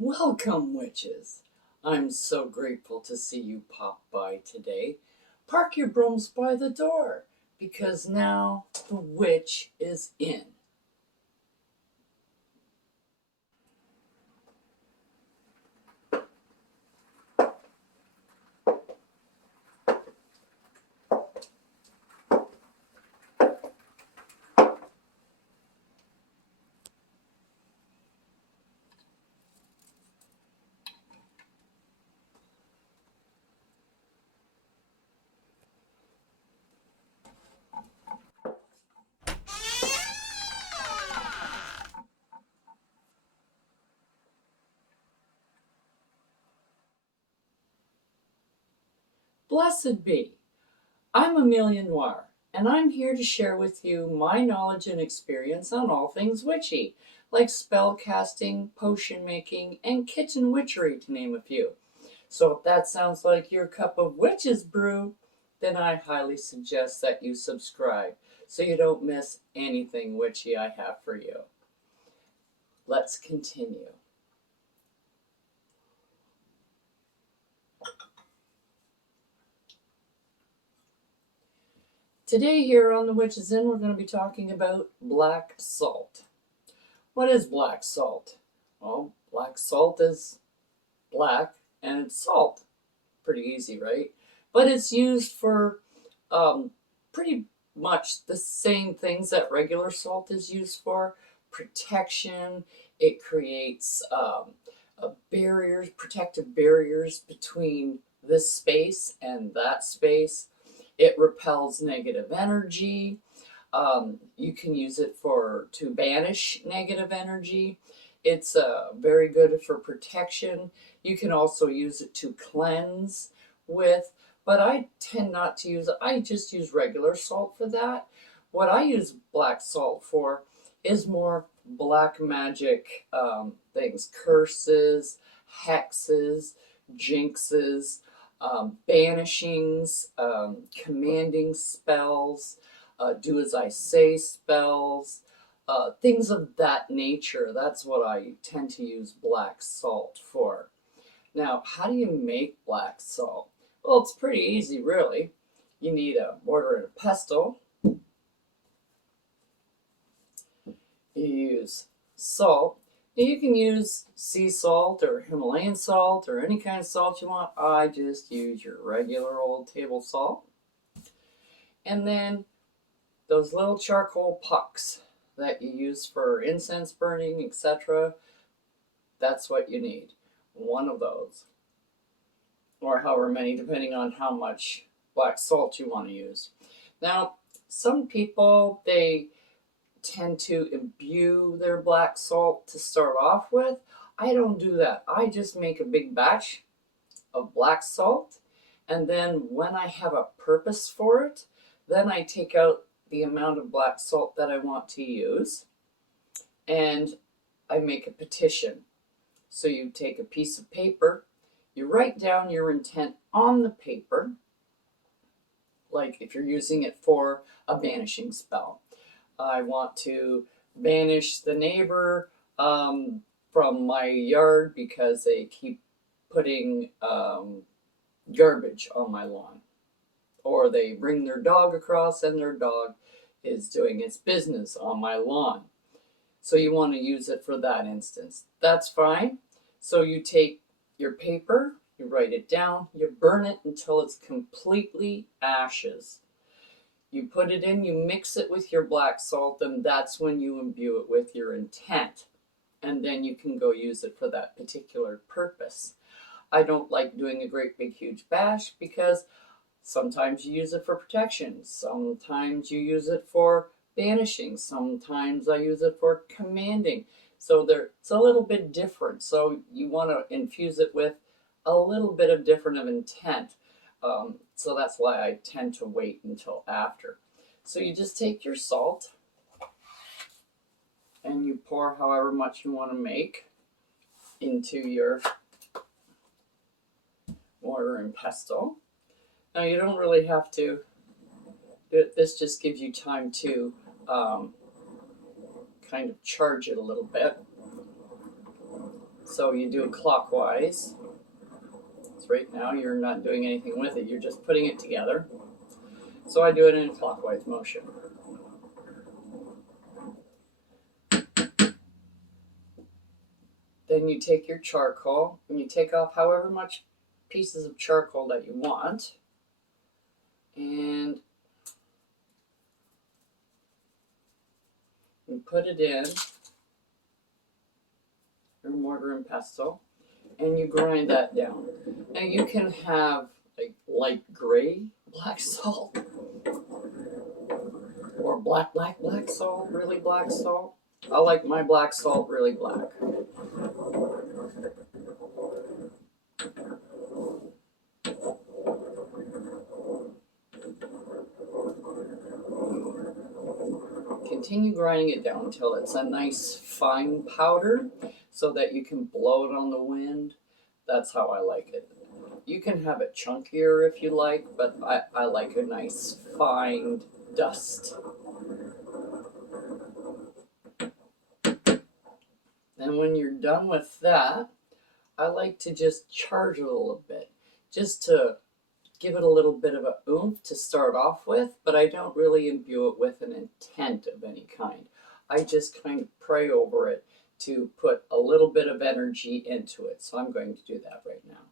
Welcome, witches. I'm so grateful to see you pop by today. Park your brooms by the door because now the witch is in. Blessed be. I'm Amelia Noir, and I'm here to share with you my knowledge and experience on all things witchy, like spell casting, potion making, and kitchen witchery, to name a few. So if that sounds like your cup of witch's brew, then I highly suggest that you subscribe so you don't miss anything witchy I have for you. Let's continue. Today here on The Witch's Inn, we're going to be talking about black salt. What is black salt? Well, black salt is black and it's salt. Pretty easy, right? But it's used for pretty much the same things that regular salt is used for. Protection. It creates barriers, protective barriers between this space and that space. It repels negative energy. You can use it to banish negative energy. It's very good for protection. You can also use it to cleanse with, but I tend not to use it. I just use regular salt for that. What I use black salt for is more black magic things, curses, hexes, jinxes, banishings, commanding spells, do as I say spells, things of that nature. That's what I tend to use black salt for. Now, how do you make black salt? Well, it's pretty easy, really. You need a mortar and a pestle. You use salt. You can use sea salt or Himalayan salt or any kind of salt you want. I just use your regular old table salt. And then those little charcoal pucks that you use for incense burning, etc. That's what you need. One of those. Or however many, depending on how much black salt you want to use. Now, some people, they tend to imbue their black salt to start off with. I don't do that. I just make a big batch of black salt, and then when I have a purpose for it, then I take out the amount of black salt that I want to use, and I make a petition. So you take a piece of paper, you write down your intent on the paper, like if you're using it for a banishing spell. I want to banish the neighbor from my yard because they keep putting garbage on my lawn. Or they bring their dog across and their dog is doing its business on my lawn. So you want to use it for that instance. That's fine. So you take your paper, you write it down, you burn it until it's completely ashes. You put it in, you mix it with your black salt, and that's when you imbue it with your intent. And then you can go use it for that particular purpose. I don't like doing a great big huge bash because sometimes you use it for protection. Sometimes you use it for banishing. Sometimes I use it for commanding. So it's a little bit different. So you want to infuse it with a little bit of different of intent. So that's why I tend to wait until after. So you just take your salt and you pour however much you want to make into your mortar and pestle. Now you don't really have to, this just gives you time to kind of charge it a little bit. So you do it clockwise. So right now you're not doing anything with it, you're just putting it together. So I do it in a clockwise motion. Then you take your charcoal and you take off however much pieces of charcoal that you want, and you put it in your mortar and pestle, and you grind that down. Now you can have like light gray black salt, or black salt, really black salt. I like my black salt really black. Continue grinding it down until it's a nice fine powder so that you can blow it on the wind. That's how I like it. You can have it chunkier if you like, but I like a nice fine dust. And when you're done with that, I like to just charge it a little bit, just to give it a little bit of a oomph to start off with, but I don't really imbue it with an intent of any kind. I just kind of pray over it to put a little bit of energy into it. So I'm going to do that right now.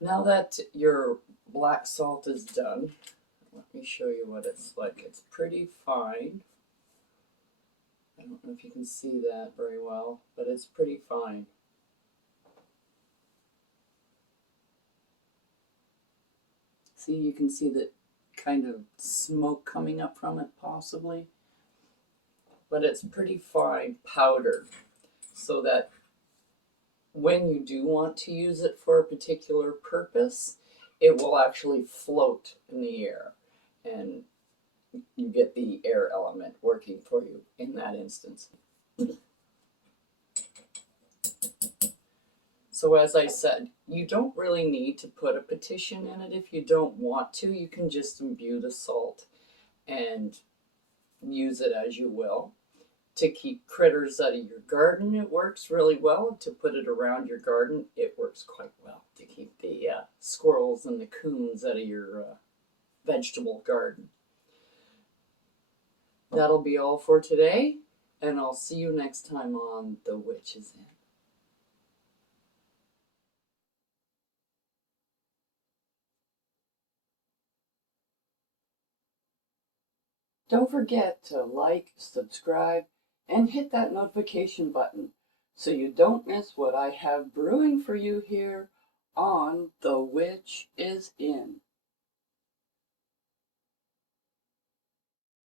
Now that your black salt is done, let me show you what it's like. It's pretty fine. I don't know if you can see that very well, but it's pretty fine. See, you can see the kind of smoke coming up from it possibly, but it's pretty fine powder, so that when you do want to use it for a particular purpose, it will actually float in the air, and you get the air element working for you in that instance. So as I said, you don't really need to put a petition in it if you don't want to. You can just imbue the salt and use it as you will. To keep critters out of your garden, it works really well. To put it around your garden, it works quite well. To keep the squirrels and the coons out of your vegetable garden. That'll be all for today, and I'll see you next time on The Witch is In. Don't forget to like, subscribe, and hit that notification button so you don't miss what I have brewing for you here on The Witch is In.